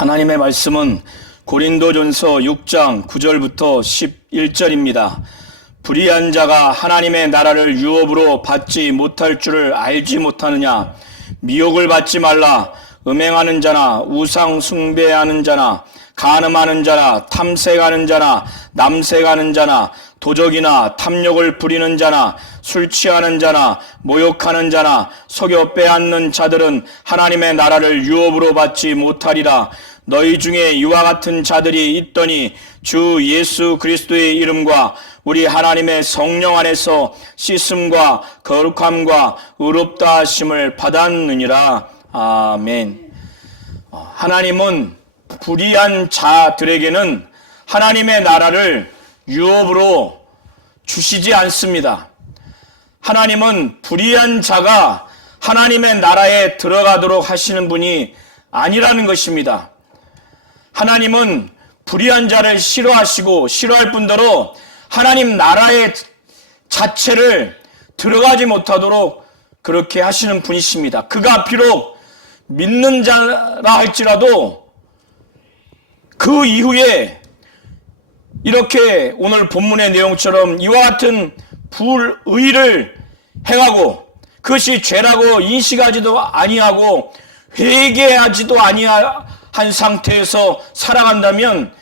하나님의 말씀은 고린도전서 6장 9절부터 11절입니다. 불의한 자가 하나님의 나라를 유업으로 받지 못할 줄을 알지 못하느냐? 미혹을 받지 말라. 음행하는 자나 우상 숭배하는 자나 간음하는 자나 탐색하는 자나 남색하는 자나 도적이나 탐욕을 부리는 자나 술 취하는 자나 모욕하는 자나 속여 빼앗는 자들은 하나님의 나라를 유업으로 받지 못하리라. 너희 중에 이와 같은 자들이 있더니 주 예수 그리스도의 이름과 우리 하나님의 성령 안에서 씻음과 거룩함과 의롭다 하심을 받았느니라. 아멘. 하나님은 불의한 자들에게는 하나님의 나라를 유업으로 주시지 않습니다. 하나님은 불의한 자가 하나님의 나라에 들어가도록 하시는 분이 아니라는 것입니다. 하나님은 불의한 자를 싫어하시고 싫어할 뿐더러 하나님 나라의 자체를 들어가지 못하도록 그렇게 하시는 분이십니다. 그가 비록 믿는 자라 할지라도 그 이후에 이렇게 오늘 본문의 내용처럼 이와 같은 불의를 행하고 그것이 죄라고 인식하지도 아니하고 회개하지도 아니한 상태에서 살아간다면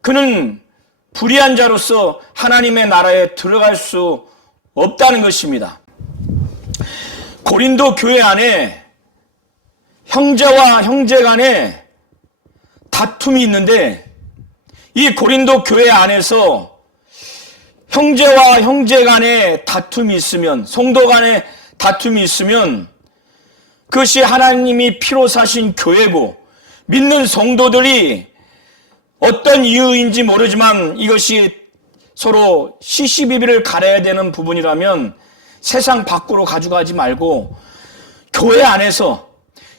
그는 불의한 자로서 하나님의 나라에 들어갈 수 없다는 것입니다. 고린도 교회 안에 형제와 형제 간에 다툼이 있는데 이 고린도 교회 안에서 형제와 형제 간에 다툼이 있으면, 성도 간에 다툼이 있으면 그것이 하나님이 피로 사신 교회고 믿는 성도들이 어떤 이유인지 모르지만 이것이 서로 시시비비를 가려야 되는 부분이라면 세상 밖으로 가져가지 말고 교회 안에서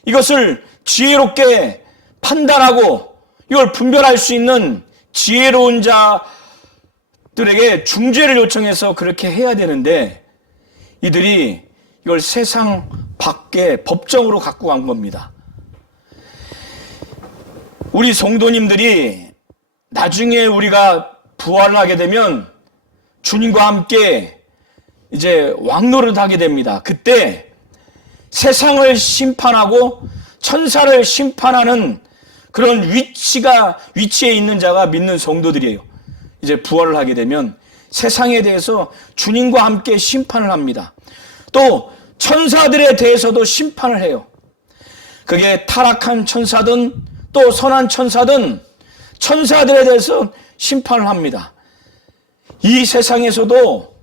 이것을 지혜롭게 판단하고 이걸 분별할 수 있는 지혜로운 자들에게 중재를 요청해서 그렇게 해야 되는데 이들이 이걸 세상 밖에 법정으로 갖고 간 겁니다. 우리 성도님들이 나중에 우리가 부활을 하게 되면 주님과 함께 이제 왕노릇 하게 됩니다. 그때 세상을 심판하고 천사를 심판하는 그런 위치에 있는 자가 믿는 성도들이에요. 이제 부활을 하게 되면 세상에 대해서 주님과 함께 심판을 합니다. 또 천사들에 대해서도 심판을 해요. 그게 타락한 천사든 또 선한 천사든 천사들에 대해서 심판을 합니다. 이 세상에서도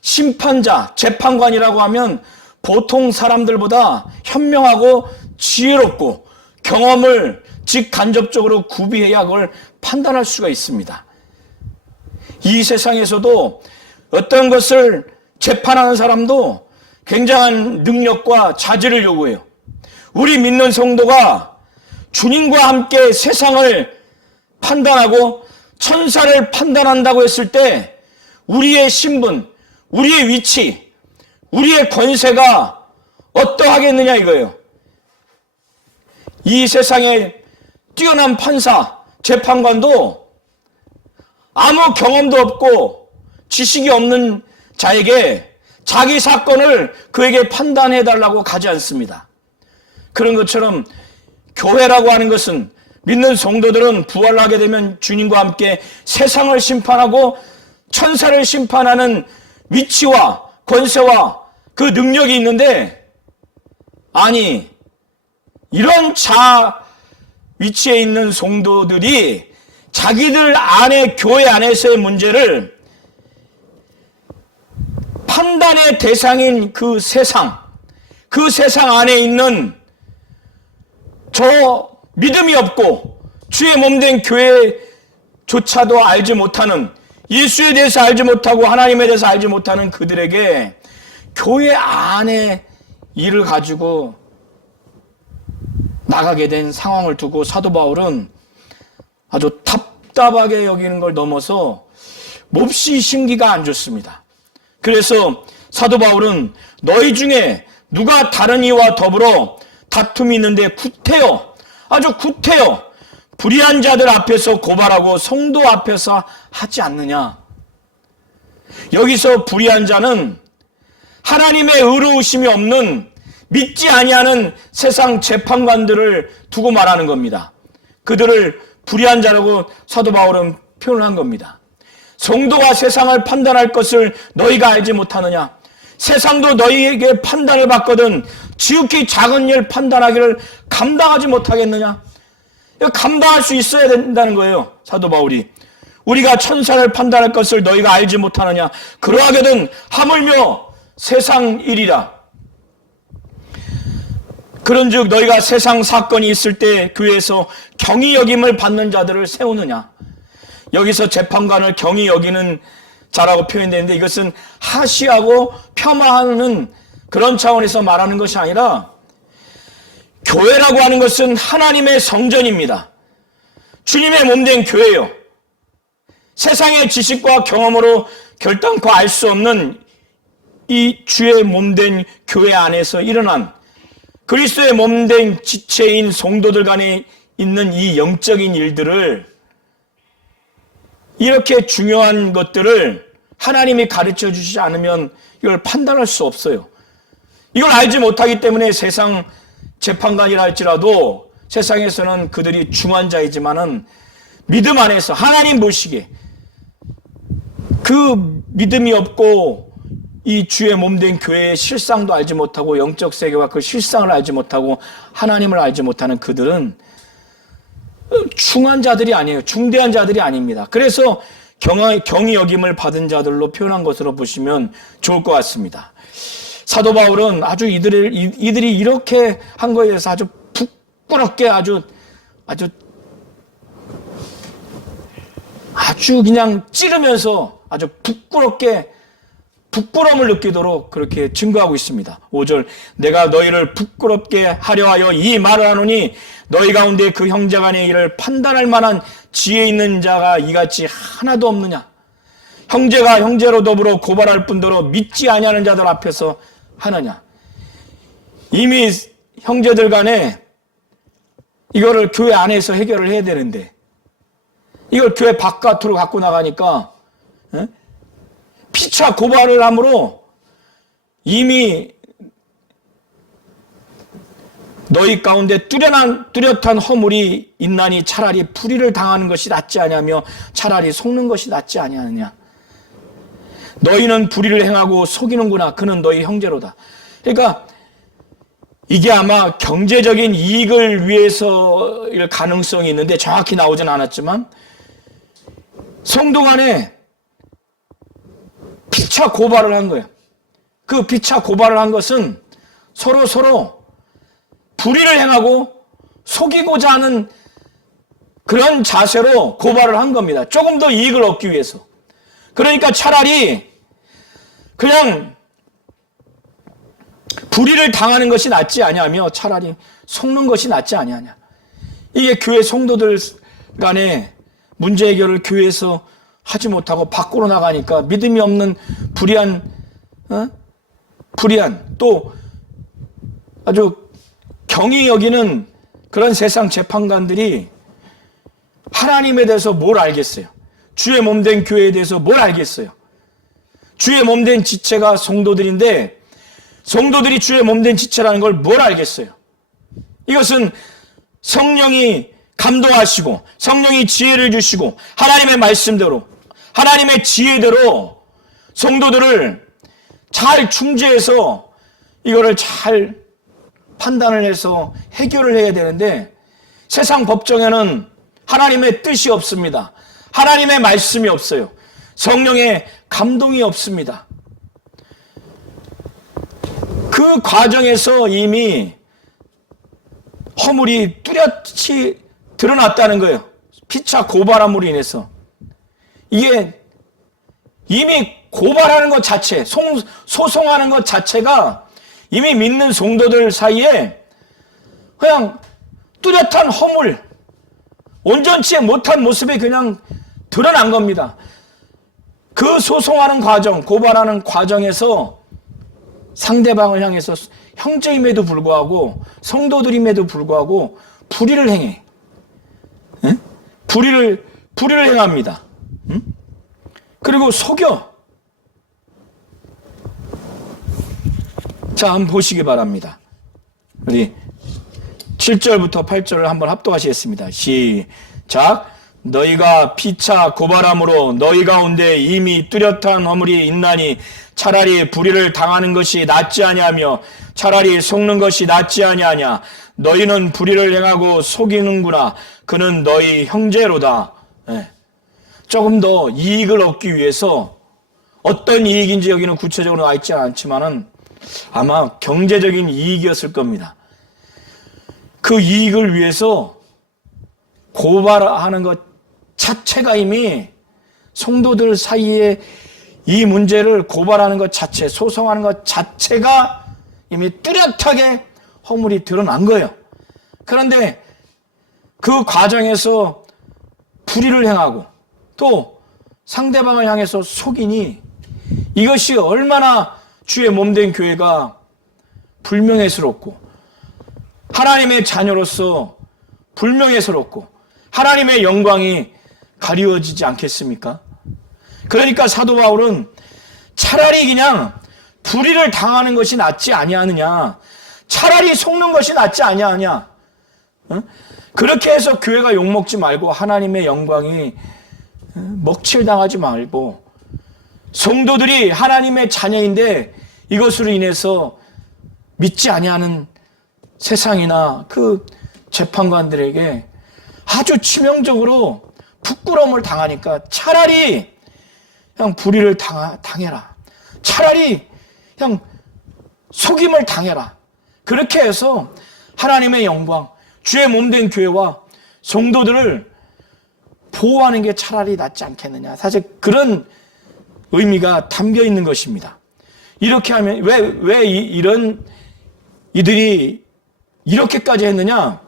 심판자, 재판관이라고 하면 보통 사람들보다 현명하고 지혜롭고 경험을 직간접적으로 구비해야 그걸 판단할 수가 있습니다. 이 세상에서도 어떤 것을 재판하는 사람도 굉장한 능력과 자질을 요구해요. 우리 믿는 성도가 주님과 함께 세상을 판단하고 천사를 판단한다고 했을 때 우리의 신분, 우리의 위치, 우리의 권세가 어떠하겠느냐 이거예요. 이 세상에 뛰어난 판사, 재판관도 아무 경험도 없고 지식이 없는 자에게 자기 사건을 그에게 판단해달라고 가지 않습니다. 그런 것처럼 교회라고 하는 것은 믿는 성도들은 부활하게 되면 주님과 함께 세상을 심판하고 천사를 심판하는 위치와 권세와 그 능력이 있는데 아니 이런 위치에 있는 성도들이 자기들 안에 교회 안에서의 문제를 판단의 대상인 그 세상 안에 있는 저 믿음이 없고 주의 몸된 교회조차도 알지 못하는 예수에 대해서 알지 못하고 하나님에 대해서 알지 못하는 그들에게 교회 안에 일을 가지고 나가게 된 상황을 두고 사도 바울은 아주 답답하게 여기는 걸 넘어서 몹시 심기가 안 좋습니다. 그래서 사도 바울은 너희 중에 누가 다른 이와 더불어 다툼이 있는데 구태여 아주 구태여 불의한 자들 앞에서 고발하고 성도 앞에서 하지 않느냐. 여기서 불의한 자는 하나님의 의로우심이 없는 믿지 아니하는 세상 재판관들을 두고 말하는 겁니다. 그들을 불의한 자라고 사도 바울은 표현한 겁니다. 성도가 세상을 판단할 것을 너희가 알지 못하느냐. 세상도 너희에게 판단을 받거든 지극히 작은 일 판단하기를 감당하지 못하겠느냐. 감당할 수 있어야 된다는 거예요. 사도 바울이. 우리가 천사를 판단할 것을 너희가 알지 못하느냐. 그러하거든 하물며 세상 일이라. 그런즉 너희가 세상 사건이 있을 때 교회에서 경히 여김을 받는 자들을 세우느냐. 여기서 재판관을 경히 여기는 자라고 표현되는데 이것은 하시하고 폄하하는 그런 차원에서 말하는 것이 아니라 교회라고 하는 것은 하나님의 성전입니다. 주님의 몸된 교회요. 세상의 지식과 경험으로 결단코 알 수 없는 이 주의 몸된 교회 안에서 일어난 그리스도의 몸된 지체인 성도들 간에 있는 이 영적인 일들을 이렇게 중요한 것들을 하나님이 가르쳐 주시지 않으면 이걸 판단할 수 없어요. 이걸 알지 못하기 때문에 세상 재판관이라 할지라도 세상에서는 그들이 중한 자이지만은 믿음 안에서 하나님 보시기에 그 믿음이 없고 이 주의 몸된 교회의 실상도 알지 못하고 영적 세계와 그 실상을 알지 못하고 하나님을 알지 못하는 그들은 중한 자들이 아니에요. 중대한 자들이 아닙니다. 그래서 경히 여김을 받은 자들로 표현한 것으로 보시면 좋을 것 같습니다. 사도 바울은 아주 이들이 이렇게 한 거에 대해서 아주 부끄럽게 아주 그냥 찌르면서 아주 부끄러움을 느끼도록 그렇게 증거하고 있습니다. 5절 내가 너희를 부끄럽게 하려 하여 이 말을 하노니 너희 가운데 그 형제 간의 일을 판단할 만한 지혜 있는 자가 이같이 하나도 없느냐. 형제가 형제로 더불어 고발할 뿐더러 믿지 아니하는 자들 앞에서 하느냐. 이미 형제들 간에 이거를 교회 안에서 해결을 해야 되는데 이걸 교회 바깥으로 갖고 나가니까 피차 고발을 함으로 이미 너희 가운데 뚜렷한 허물이 있나니 차라리 불의를 당하는 것이 낫지 아니하며 차라리 속는 것이 낫지 아니하느냐. 너희는 불의를 행하고 속이는구나. 그는 너희 형제로다. 그러니까 이게 아마 경제적인 이익을 위해서일 가능성이 있는데 정확히 나오진 않았지만 성도 간에 피차 고발을 한 거예요. 그 피차 고발을 한 것은 서로 불의를 행하고 속이고자 하는 그런 자세로 고발을 한 겁니다. 조금 더 이익을 얻기 위해서. 그러니까 차라리 그냥 불의를 당하는 것이 낫지 아니하며 차라리 속는 것이 낫지 아니하냐. 이게 교회 성도들 간에 문제 해결을 교회에서 하지 못하고 밖으로 나가니까 믿음이 없는 불의한 또 아주 경히 여기는 그런 세상 재판관들이 하나님에 대해서 뭘 알겠어요? 주의 몸된 교회에 대해서 뭘 알겠어요? 주의 몸된 지체가 성도들인데 성도들이 주의 몸된 지체라는 걸 뭘 알겠어요? 이것은 성령이 감동하시고 성령이 지혜를 주시고 하나님의 말씀대로 하나님의 지혜대로 성도들을 잘 중재해서 이거를 잘 판단을 해서 해결을 해야 되는데 세상 법정에는 하나님의 뜻이 없습니다. 하나님의 말씀이 없어요. 성령의 감동이 없습니다. 그 과정에서 이미 허물이 뚜렷이 드러났다는 거예요. 피차 고발함으로 인해서. 이게 이미 고발하는 것 자체, 소송하는 것 자체가 이미 믿는 성도들 사이에 그냥 뚜렷한 허물, 온전치 못한 모습이 그냥 드러난 겁니다. 그 소송하는 과정, 고발하는 과정에서 상대방을 향해서 형제임에도 불구하고 성도들임에도 불구하고 불의를 행해. 응? 불의를 행합니다. 응? 그리고 속여. 자, 한번 보시기 바랍니다. 우리 7절부터 8절을 한번 합독하시겠습니다. 시작. 너희가 피차 고발함으로 너희 가운데 이미 뚜렷한 허물이 있나니 차라리 불의를 당하는 것이 낫지 아니하며 차라리 속는 것이 낫지 아니하냐. 너희는 불의를 행하고 속이는구나. 그는 너희 형제로다. 네. 조금 더 이익을 얻기 위해서 어떤 이익인지 여기는 구체적으로 나와 있지 않지만은 아마 경제적인 이익이었을 겁니다. 그 이익을 위해서 고발하는 것 자체가 이미 성도들 사이에 이 문제를 고발하는 것 자체, 소송하는 것 자체가 이미 뚜렷하게 허물이 드러난 거예요. 그런데 그 과정에서 불의를 행하고 또 상대방을 향해서 속이니 이것이 얼마나 주의 몸된 교회가 불명예스럽고 하나님의 자녀로서 불명예스럽고 하나님의 영광이 가리워지지 않겠습니까? 그러니까 사도 바울은 차라리 그냥 불의를 당하는 것이 낫지 아니하느냐, 차라리 속는 것이 낫지 아니하냐, 그렇게 해서 교회가 욕먹지 말고 하나님의 영광이 먹칠당하지 말고 성도들이 하나님의 자녀인데 이것으로 인해서 믿지 아니하는 세상이나 그 재판관들에게 아주 치명적으로 부끄러움을 당하니까 차라리 그냥 불의를 당해라. 차라리 그냥 속임을 당해라. 그렇게 해서 하나님의 영광, 주의 몸된 교회와 성도들을 보호하는 게 차라리 낫지 않겠느냐. 사실 그런 의미가 담겨 있는 것입니다. 이렇게 하면 왜 이들이 이렇게까지 했느냐?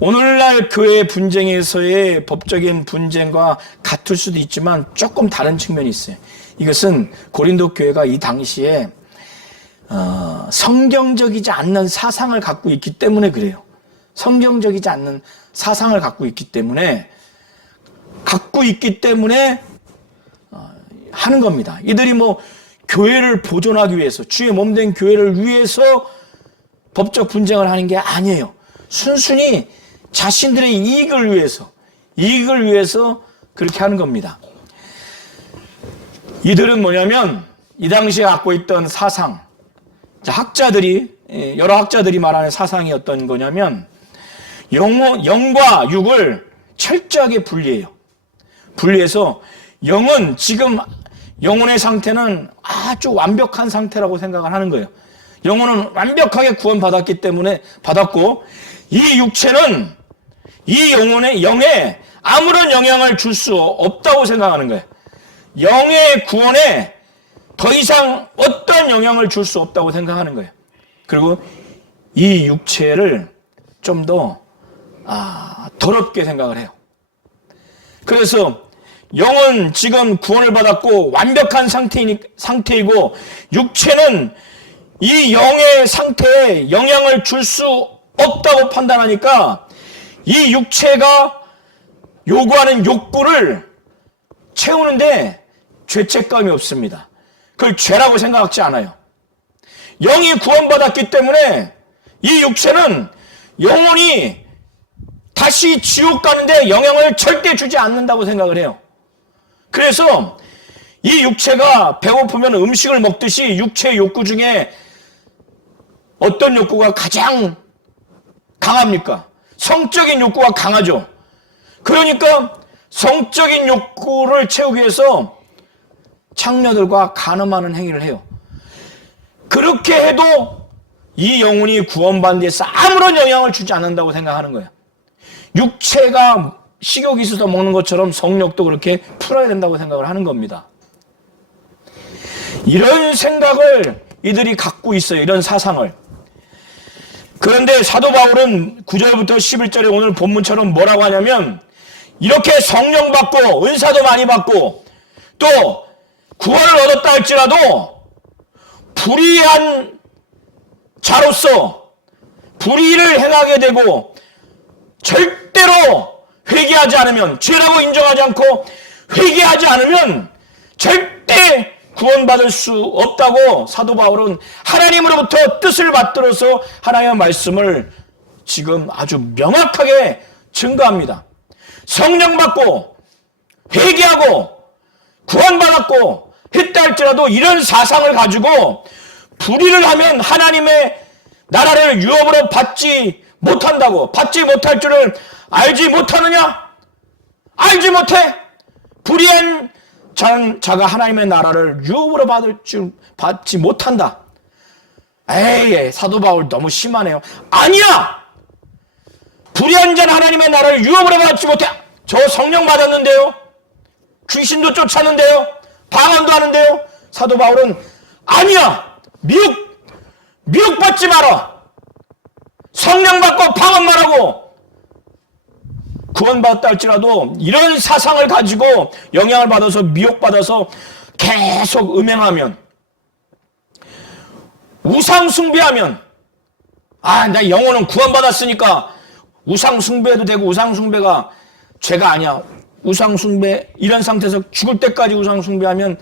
오늘날 교회 분쟁에서의 법적인 분쟁과 같을 수도 있지만 조금 다른 측면이 있어요. 이것은 고린도 교회가 이 당시에 성경적이지 않는 사상을 갖고 있기 때문에 그래요. 성경적이지 않는 사상을 갖고 있기 때문에 하는 겁니다. 이들이 교회를 보존하기 위해서, 주의 몸된 교회를 위해서 법적 분쟁을 하는 게 아니에요. 순순히 자신들의 이익을 위해서 그렇게 하는 겁니다. 이들은 뭐냐면 이 당시에 갖고 있던 사상, 여러 학자들이 말하는 사상이 어떤 거냐면 영과 육을 철저하게 분리해요. 분리해서 영은 지금 영혼의 상태는 아주 완벽한 상태라고 생각을 하는 거예요. 영혼은 완벽하게 구원받았기 때문에 받았고 이 육체는 이 영에 아무런 영향을 줄 수 없다고 생각하는 거예요. 영의 구원에 더 이상 어떤 영향을 줄 수 없다고 생각하는 거예요. 그리고 이 육체를 좀 더 더럽게 생각을 해요. 그래서 영은 지금 구원을 받았고 완벽한 상태이고 육체는 이 영의 상태에 영향을 줄 수 없다고 판단하니까 이 육체가 요구하는 욕구를 채우는데 죄책감이 없습니다. 그걸 죄라고 생각하지 않아요. 영이 구원받았기 때문에 이 육체는 영혼이 다시 지옥 가는데 영향을 절대 주지 않는다고 생각을 해요. 그래서 이 육체가 배고프면 음식을 먹듯이 육체의 욕구 중에 어떤 욕구가 가장 강합니까? 성적인 욕구가 강하죠. 그러니까 성적인 욕구를 채우기 위해서 창녀들과 간음하는 행위를 해요. 그렇게 해도 이 영혼이 구원받는 데서 아무런 영향을 주지 않는다고 생각하는 거예요. 육체가 식욕이 있어서 먹는 것처럼 성욕도 그렇게 풀어야 된다고 생각을 하는 겁니다. 이런 생각을 이들이 갖고 있어요. 이런 사상을. 그런데 사도 바울은 9절부터 11절에 오늘 본문처럼 뭐라고 하냐면 이렇게 성령 받고 은사도 많이 받고 또 구원을 얻었다 할지라도 불의한 자로서 불의를 행하게 되고 절대로 회개하지 않으면, 죄라고 인정하지 않고 회개하지 않으면 절대 구원받을 수 없다고 사도 바울은 하나님으로부터 뜻을 받들어서 하나님의 말씀을 지금 아주 명확하게 증거합니다. 성령 받고 회개하고 구원받았고 했다 할지라도 이런 사상을 가지고 불의를 하면 하나님의 나라를 유업으로 받지 못한다고, 받지 못할 줄을 알지 못하느냐? 알지 못해? 불의한 자가 하나님의 나라를 유업으로 받지 못한다. 에이, 사도 바울 너무 심하네요. 아니야! 불의한 자는 하나님의 나라를 유업으로 받지 못해. 저 성령 받았는데요? 귀신도 쫓았는데요? 방언도 하는데요? 사도 바울은 아니야! 미혹받지 마라! 성령 받고 방언만 하고 구원받았다 할지라도 이런 사상을 가지고 영향을 받아서 미혹받아서 계속 음행하면, 우상 숭배하면, 나 영혼은 구원받았으니까 우상 숭배해도 되고, 우상 숭배가 죄가 아니야. 우상 숭배, 이런 상태에서 죽을 때까지 우상 숭배하면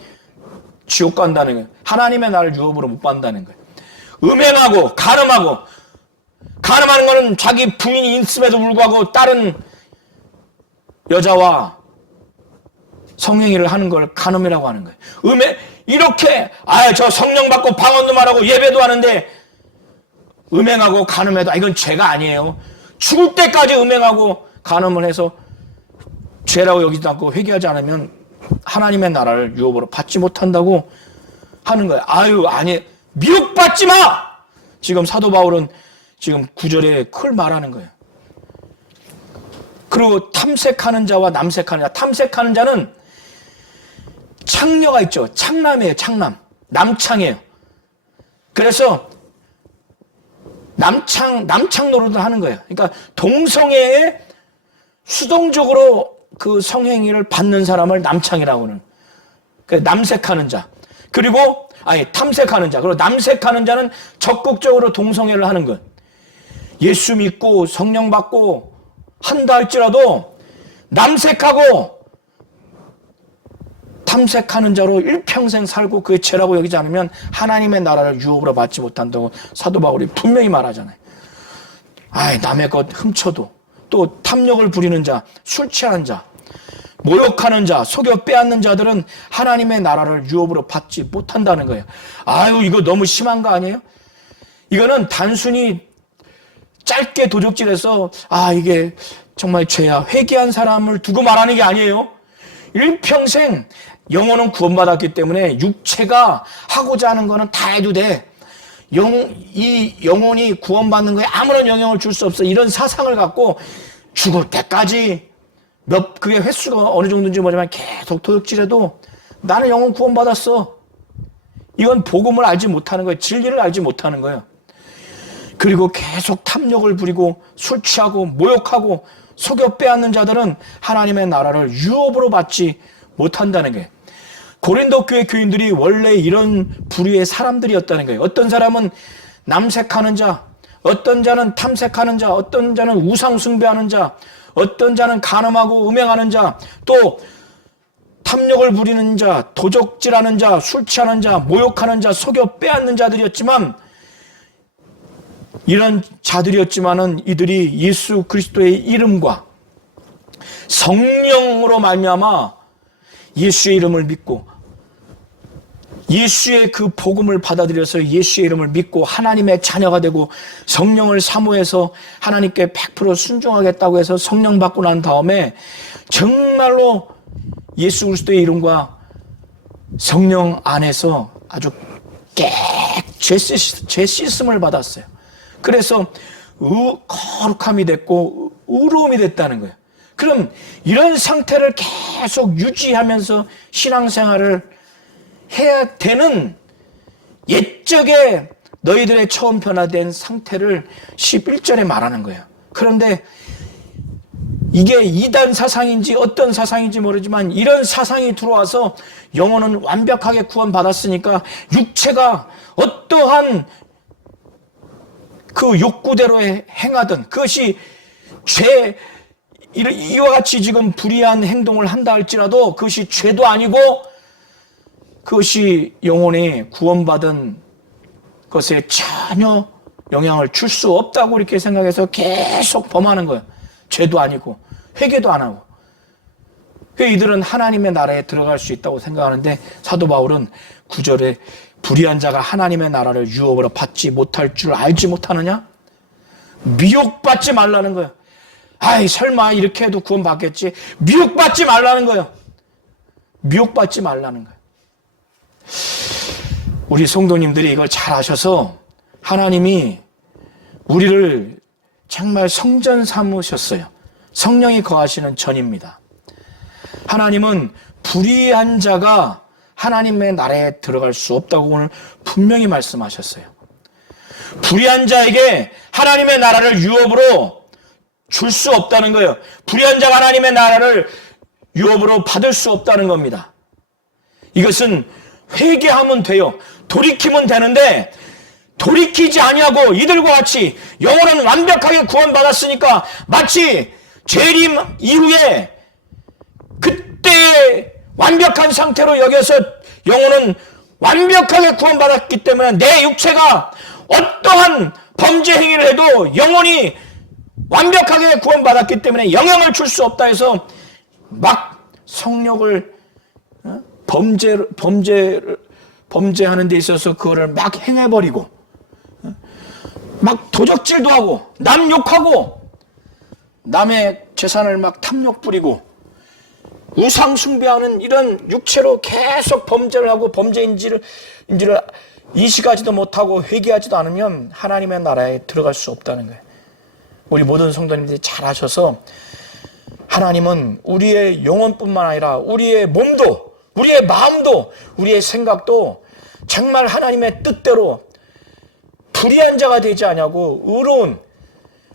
지옥 간다는 거예요. 하나님의 나를 유업으로 못 받는다는 거예요. 음행하고 간음하는 거는 자기 부인이 있음에도 불구하고 다른 여자와 성행위를 하는 걸 간음이라고 하는 거예요. 이렇게 저 성령 받고 방언도 말하고 예배도 하는데 음행하고 간음해도 이건 죄가 아니에요. 죽을 때까지 음행하고 간음을 해서 죄라고 여기지 않고 회개하지 않으면 하나님의 나라를 유업으로 받지 못한다고 하는 거예요. 아니, 미혹받지 마! 지금 사도 바울은 지금 9절에 그걸 말하는 거예요. 그리고 탐색하는 자와 남색하는 자. 탐색하는 자는 창녀가 있죠. 창남이에요. 창남. 남창이에요. 그래서 남창 노릇을 하는 거예요. 그러니까 동성애에 수동적으로 그 성행위를 받는 사람을 남창이라고 하는. 남색하는 자. 그리고 탐색하는 자. 그리고 남색하는 자는 적극적으로 동성애를 하는 것. 예수 믿고 성령 받고 한다 할지라도 남색하고 탐색하는 자로 일평생 살고 그의 죄라고 여기지 않으면 하나님의 나라를 유업으로 받지 못한다고 사도 바울이 분명히 말하잖아요. 남의 것 훔쳐도, 또 탐욕을 부리는 자, 술 취하는 자, 모욕하는 자, 속여 빼앗는 자들은 하나님의 나라를 유업으로 받지 못한다는 거예요. 이거 너무 심한 거 아니에요? 이거는 단순히 짧게 도적질해서 이게 정말 죄야, 회개한 사람을 두고 말하는 게 아니에요. 일평생 영혼은 구원받았기 때문에 육체가 하고자 하는 거는 다 해도 돼. 이 영혼이 구원받는 거에 아무런 영향을 줄 수 없어. 이런 사상을 갖고 죽을 때까지 그게 횟수가 어느 정도인지 모르지만 계속 도둑질해도 나는 영혼 구원받았어. 이건 복음을 알지 못하는 거예요. 진리를 알지 못하는 거예요. 그리고 계속 탐욕을 부리고 술 취하고 모욕하고 속여 빼앗는 자들은 하나님의 나라를 유업으로 받지 못한다는 거예요. 고린도 교회 교인들이 원래 이런 부류의 사람들이었다는 거예요. 어떤 사람은 남색하는 자, 어떤 자는 탐색하는 자, 어떤 자는 우상 숭배하는 자, 어떤 자는 간음하고 음행하는 자, 또 탐욕을 부리는 자, 도적질하는 자, 술 취하는 자, 모욕하는 자, 속여 빼앗는 자들이었지만, 이런 자들이었지만은 이들이 예수 그리스도의 이름과 성령으로 말미암아 예수의 이름을 믿고 예수의 그 복음을 받아들여서 예수의 이름을 믿고 하나님의 자녀가 되고 성령을 사모해서 하나님께 100% 순종하겠다고 해서 성령 받고 난 다음에 정말로 예수 그리스도의 이름과 성령 안에서 아주 죄 씻음을 받았어요. 그래서 거룩함이 됐고 의로움이 됐다는 거예요. 그럼 이런 상태를 계속 유지하면서 신앙생활을 해야 되는 옛적에 너희들의 처음 변화된 상태를 11절에 말하는 거예요. 그런데 이게 이단 사상인지 어떤 사상인지 모르지만 이런 사상이 들어와서 영혼은 완벽하게 구원받았으니까 육체가 어떠한 그 욕구대로 행하던 그것이 이와 같이 지금 불의한 행동을 한다 할지라도 그것이 죄도 아니고 그것이 영혼이 구원받은 것에 전혀 영향을 줄 수 없다고 이렇게 생각해서 계속 범하는 거예요. 죄도 아니고 회개도 안 하고. 이들은 하나님의 나라에 들어갈 수 있다고 생각하는데 사도 바울은 9절에 불의한 자가 하나님의 나라를 유업으로 받지 못할 줄 알지 못하느냐? 미혹받지 말라는 거예요. 아이 설마 이렇게 해도 구원받겠지? 미혹받지 말라는 거예요. 미혹받지 말라는 거예요. 우리 성도님들이 이걸 잘 아셔서 하나님이 우리를 정말 성전 삼으셨어요. 성령이 거하시는 전입니다. 하나님은 불의한 자가 하나님의 나라에 들어갈 수 없다고 오늘 분명히 말씀하셨어요. 불의한 자에게 하나님의 나라를 유업으로 줄 수 없다는 거예요. 불의한 자가 하나님의 나라를 유업으로 받을 수 없다는 겁니다. 이것은 회개하면 돼요. 돌이키면 되는데 돌이키지 아니하고 이들과 같이 영혼은 완벽하게 구원받았으니까 마치 재림 이후에 그때 완벽한 상태로 여겨서 영혼은 완벽하게 구원받았기 때문에 내 육체가 어떠한 범죄 행위를 해도 영혼이 완벽하게 구원받았기 때문에 영향을 줄 수 없다 해서 막 성욕을 범죄하는 데 있어서 그거를 막 행해버리고 막 도적질도 하고 남 욕하고 남의 재산을 막 탐욕 부리고 우상 숭배하는 이런 육체로 계속 범죄를 하고 범죄인지를 인식하지도 못하고 회개하지도 않으면 하나님의 나라에 들어갈 수 없다는 거예요. 우리 모든 성도님들이 잘 아셔서 하나님은 우리의 영혼뿐만 아니라 우리의 몸도 우리의 마음도 우리의 생각도 정말 하나님의 뜻대로 불의한 자가 되지 않냐고 의로운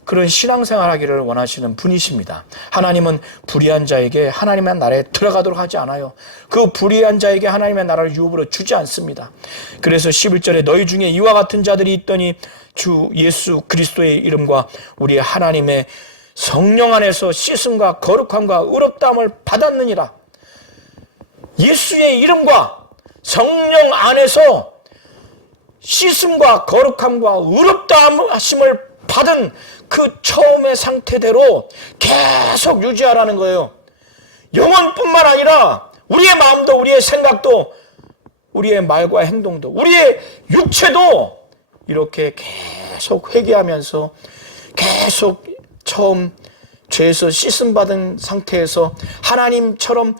그런 신앙생활 하기를 원하시는 분이십니다. 하나님은 불의한 자에게 하나님의 나라에 들어가도록 하지 않아요. 그 불의한 자에게 하나님의 나라를 유업으로 주지 않습니다. 그래서 11절에 너희 중에 이와 같은 자들이 있더니 주 예수 그리스도의 이름과 우리 하나님의 성령 안에서 씻음과 거룩함과 의롭다함을 받았느니라. 예수의 이름과 성령 안에서 씻음과 거룩함과 의롭다함을 받은 그 처음의 상태대로 계속 유지하라는 거예요. 영혼뿐만 아니라 우리의 마음도 우리의 생각도 우리의 말과 행동도 우리의 육체도 이렇게 계속 회개하면서 계속 처음 죄에서 씻음받은 상태에서 하나님처럼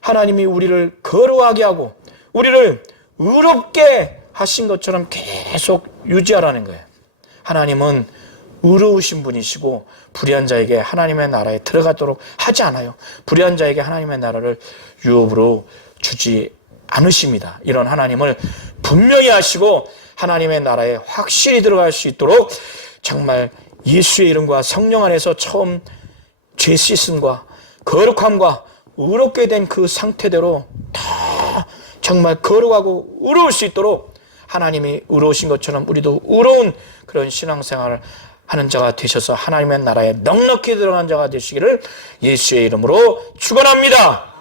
하나님이 우리를 거룩하게 하고 우리를 의롭게 하신 것처럼 계속 유지하라는 거예요. 하나님은 의로우신 분이시고 불의한 자에게 하나님의 나라에 들어가도록 하지 않아요. 불의한 자에게 하나님의 나라를 유업으로 주지 않으십니다. 이런 하나님을 분명히 아시고 하나님의 나라에 확실히 들어갈 수 있도록 정말 예수의 이름과 성령 안에서 처음 죄 씻음과 거룩함과 의롭게 된 그 상태대로 다 정말 거룩하고 의로울 수 있도록 하나님이 의로우신 것처럼 우리도 의로운 그런 신앙생활을 하는 자가 되셔서 하나님의 나라에 넉넉히 들어간 자가 되시기를 예수의 이름으로 축원합니다.